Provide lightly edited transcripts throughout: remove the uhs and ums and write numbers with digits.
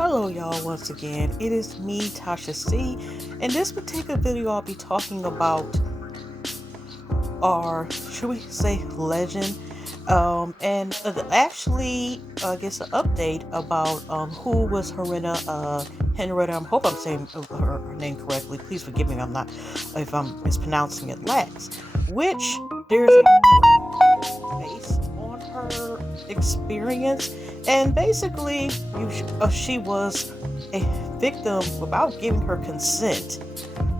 Hello y'all, once again, it is me, Tasha C. In this particular video, I'll be talking about our, should we say, legend, and actually, I guess an update about who was Henrietta. I hope I'm saying her name correctly. Please forgive me if I'm mispronouncing it. Lax, which there's a based on her experience, and basically, she was a victim without giving her consent.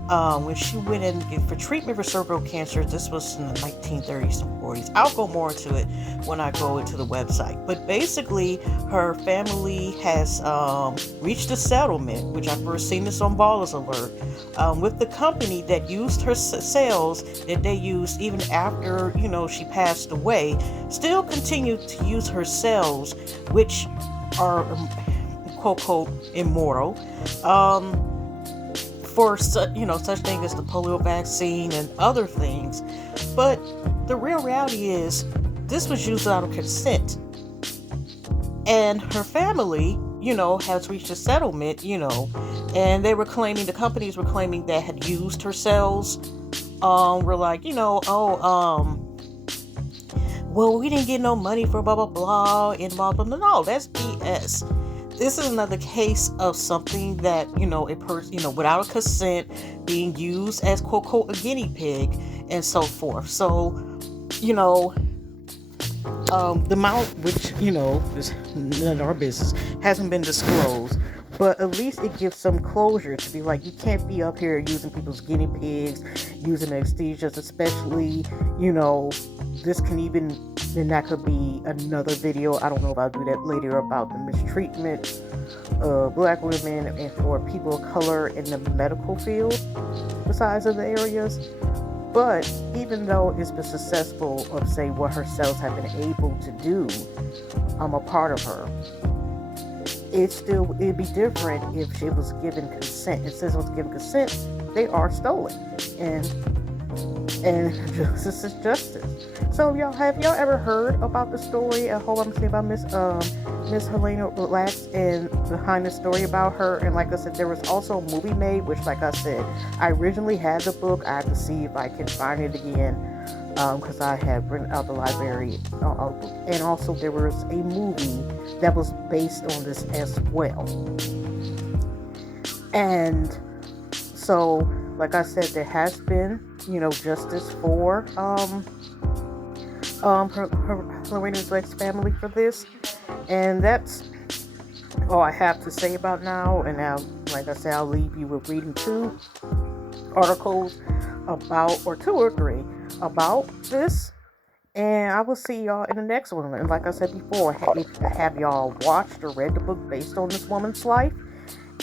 When she went in for treatment for cerebral cancer. This was in the 1930s and 40s. I'll go more into it when I go into the website. But basically, her family has reached a settlement, which I first seen this on Ballers Alert, with the company that used her cells that they used even after, she passed away, still continued to use her cells, which are, quote, quote, immortal. For such thing as the polio vaccine and other things. But the real reality is this was used out of consent, and her family has reached a settlement, and they were claiming, the companies were claiming that had used her cells, were like, well, we didn't get no money for blah blah blah and blah blah blah. No, that's BS. This is another case of something that, a person, without a consent, being used as, quote, quote, a guinea pig and so forth. So, the amount, which, is none of our business, hasn't been disclosed. But at least it gives some closure to be like, you can't be up here using people's guinea pigs, using anesthesias, especially, this can even, then that could be another video. I don't know if I'll do that later about the mistreatment of black women or people of color in the medical field, besides other areas. But even though it's been successful of, say, what her cells have been able to do, I'm a part of her. It'd be different if she was given consent. It says it was given consent, they are stolen. And justice is justice. So have y'all ever heard about the story? I hope I'm saying about Miss Helena Lax and behind the story about her. And like I said, there was also a movie made, which, like I said, I originally had the book. I have to see if I can find it again, because I had rented out the library. And also there was a movie that was based on this as well. And so, like I said, there has been, justice for Helena Lax's family for this, and that's all I have to say about now. And now, like I said, I'll leave you with reading 2 articles about, or 2 or 3 about this, and I will see y'all in the next one. And like I said before, have y'all watched or read the book based on this woman's life?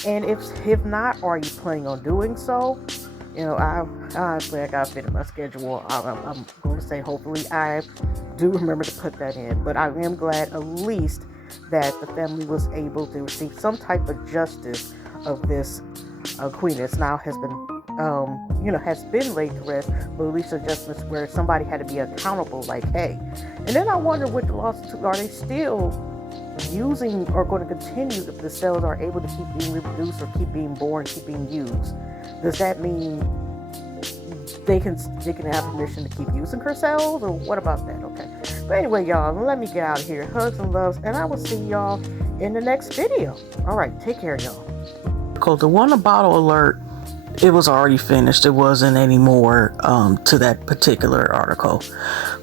And if not, are you planning on doing so? I gotta fit in my schedule. I'm going to say hopefully I do remember to put that in. But I am glad at least that the family was able to receive some type of justice of this queen that's now has been laid to rest, but at least adjustments where somebody had to be accountable, like, hey. And then I wonder what the lawsuits are. They still using or going to continue if the cells are able to keep being reproduced or keep being born, keep being used? Does that mean they can have permission to keep using her cells, or what about that? Okay. But anyway, y'all, let me get out of here. Hugs and loves, and I will see y'all in the next video. All right, take care, y'all. Because the one about alert, it was already finished. It wasn't any more to that particular article.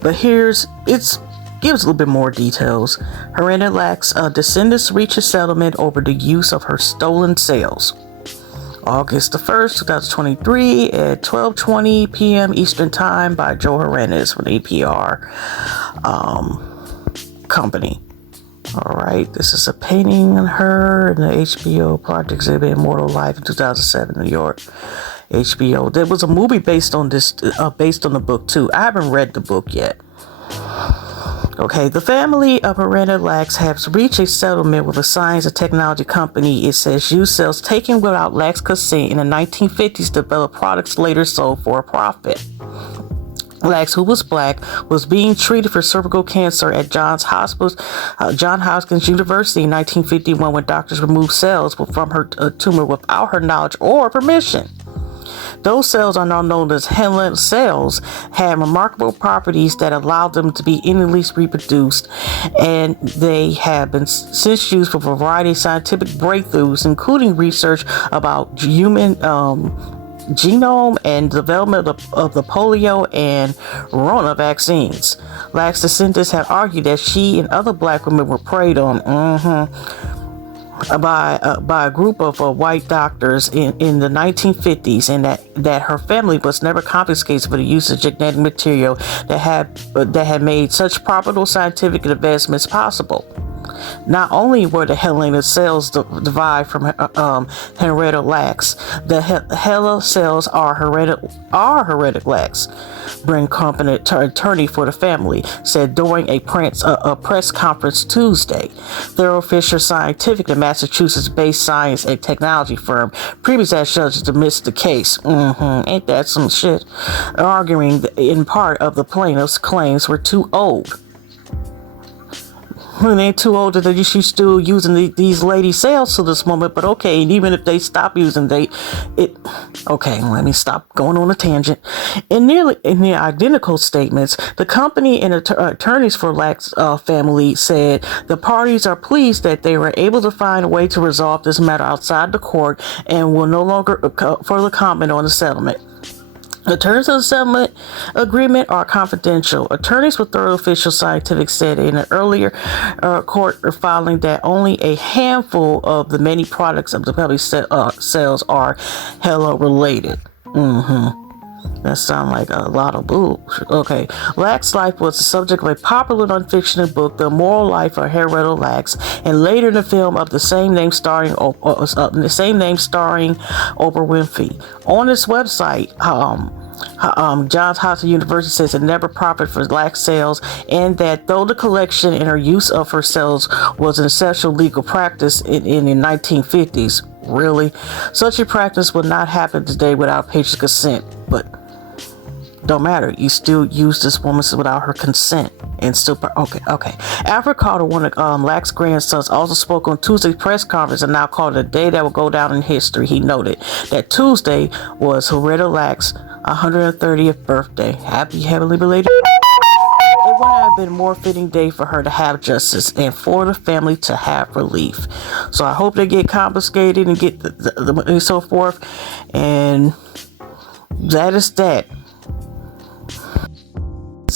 But gives a little bit more details. Henrietta Lax's descendants reach a settlement over the use of her stolen cells. August the 1st, 2023 at 12:20 p.m. Eastern Time by Joe Hernandez from the APR company. All right, this is a painting of her in the HBO project exhibit Immortal Life in 2007, New York. HBO. There was a movie based on this, based on the book too. I haven't read the book yet. Okay, the family of Henrietta Lax has reached a settlement with a science and technology company. It says used cells taken without Lax consent in the 1950s developed products later sold for a profit. Lax, who was black, was being treated for cervical cancer at Johns Hopkins University in 1951 when doctors removed cells from her tumor without her knowledge or permission. Those cells are now known as Henrietta cells, had remarkable properties that allowed them to be endlessly reproduced, and they have been since used for a variety of scientific breakthroughs, including research about human genome and development of the polio and Rona vaccines. Lax descendants have argued that she and other black women were preyed on by a group of white doctors in the 1950s, and that her family was never confiscated for the use of genetic material that had made such profitable scientific advancements possible. Not only were the Henrietta cells derived from Henrietta Lacks, the Henrietta cells are Henrietta Lacks. Bryn Company attorney for the family said during a press conference Tuesday. Thorough Fisher Scientific, a Massachusetts-based science and technology firm, previously had judges dismissed the case. Ain't that some shit? Arguing in part of the plaintiff's claims were too old. When they're too old, that you should still using these lady cells to this moment, but okay, and even if they stop using okay, let me stop going on a tangent. In nearly identical statements, the company and attorneys for Lack's family said the parties are pleased that they were able to find a way to resolve this matter outside the court and will no longer further comment on the settlement. The terms of the settlement agreement are confidential. Attorneys for Thorough Fisher Scientific said in an earlier court filing that only a handful of the many products of the company cells are Hello related. That sounds like a lot of bull. Okay. Lack's life was the subject of a popular nonfiction book, The Moral Life of Henrietta Lacks, and later in the film of the same name starring Oprah Winfrey. On its website, Johns Hopkins University says it never profited for Lack's cells, and that though the collection and her use of her cells was an essential legal practice in the 1950s, really, such a practice would not happen today without patient consent. But don't matter. You still use this woman without her consent, and still okay. Alfred Carter, one of Lack's grandsons, also spoke on Tuesday's press conference and now called it a day that will go down in history. He noted that Tuesday was Henrietta Lack's 130th birthday. Happy heavily belated. It wouldn't have been a more fitting day for her to have justice and for the family to have relief. So I hope they get confiscated and get the and so forth. And that is that.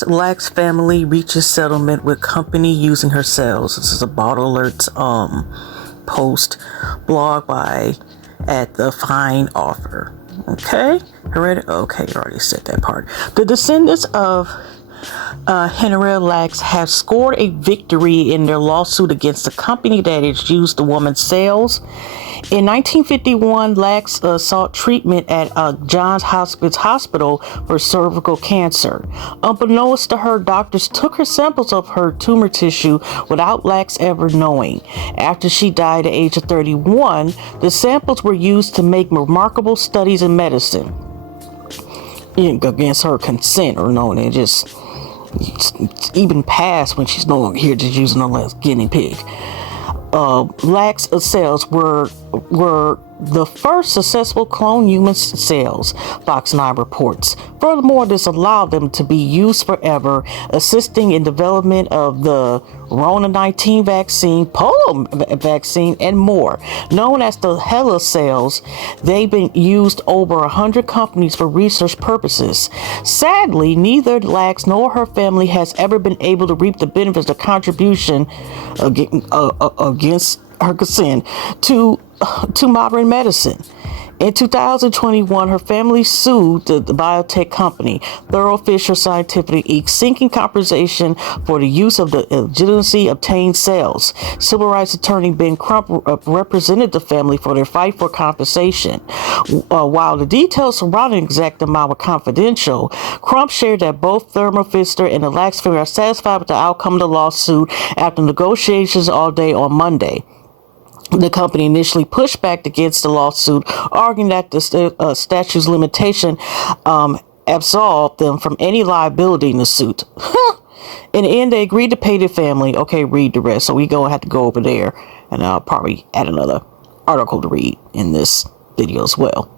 Lack's family reaches settlement with company using her cells. This is a Bottle Alerts post blog by at the fine offer. Okay, okay, I already said that part. The descendants of Henrietta Lacks have scored a victory in their lawsuit against the company that has used the woman's cells. In 1951, Lacks sought treatment at Johns Hopkins Hospital for cervical cancer. Unbeknownst to her, doctors took her samples of her tumor tissue without Lacks ever knowing. After she died at the age of 31, the samples were used to make remarkable studies in medicine. Against her consent or no, and just even past when she's no longer here, just using them as guinea pig. Lack's cells were the first successful clone human cells, Fox 9 reports. Furthermore, this allowed them to be used forever, assisting in development of the Rona 19 vaccine, polio vaccine, and more. Known as the Henrietta cells, they've been used over 100 companies for research purposes. Sadly, neither Lax nor her family has ever been able to reap the benefits of contribution against her consent to modern medicine. In 2021, her family sued the biotech company, Thorough Fisher Scientific, seeking compensation for the use of the illegitimately obtained cells. Civil rights attorney Ben Crump represented the family for their fight for compensation. While the details surrounding the exact amount were confidential, Crump shared that both Thermo Fisher and the Lax family are satisfied with the outcome of the lawsuit after negotiations all day on Monday. The company initially pushed back against the lawsuit, arguing that the statute's limitation absolved them from any liability in the suit. In the end, they agreed to pay the family. Okay, read the rest. So we have to go over there, and I'll probably add another article to read in this video as well.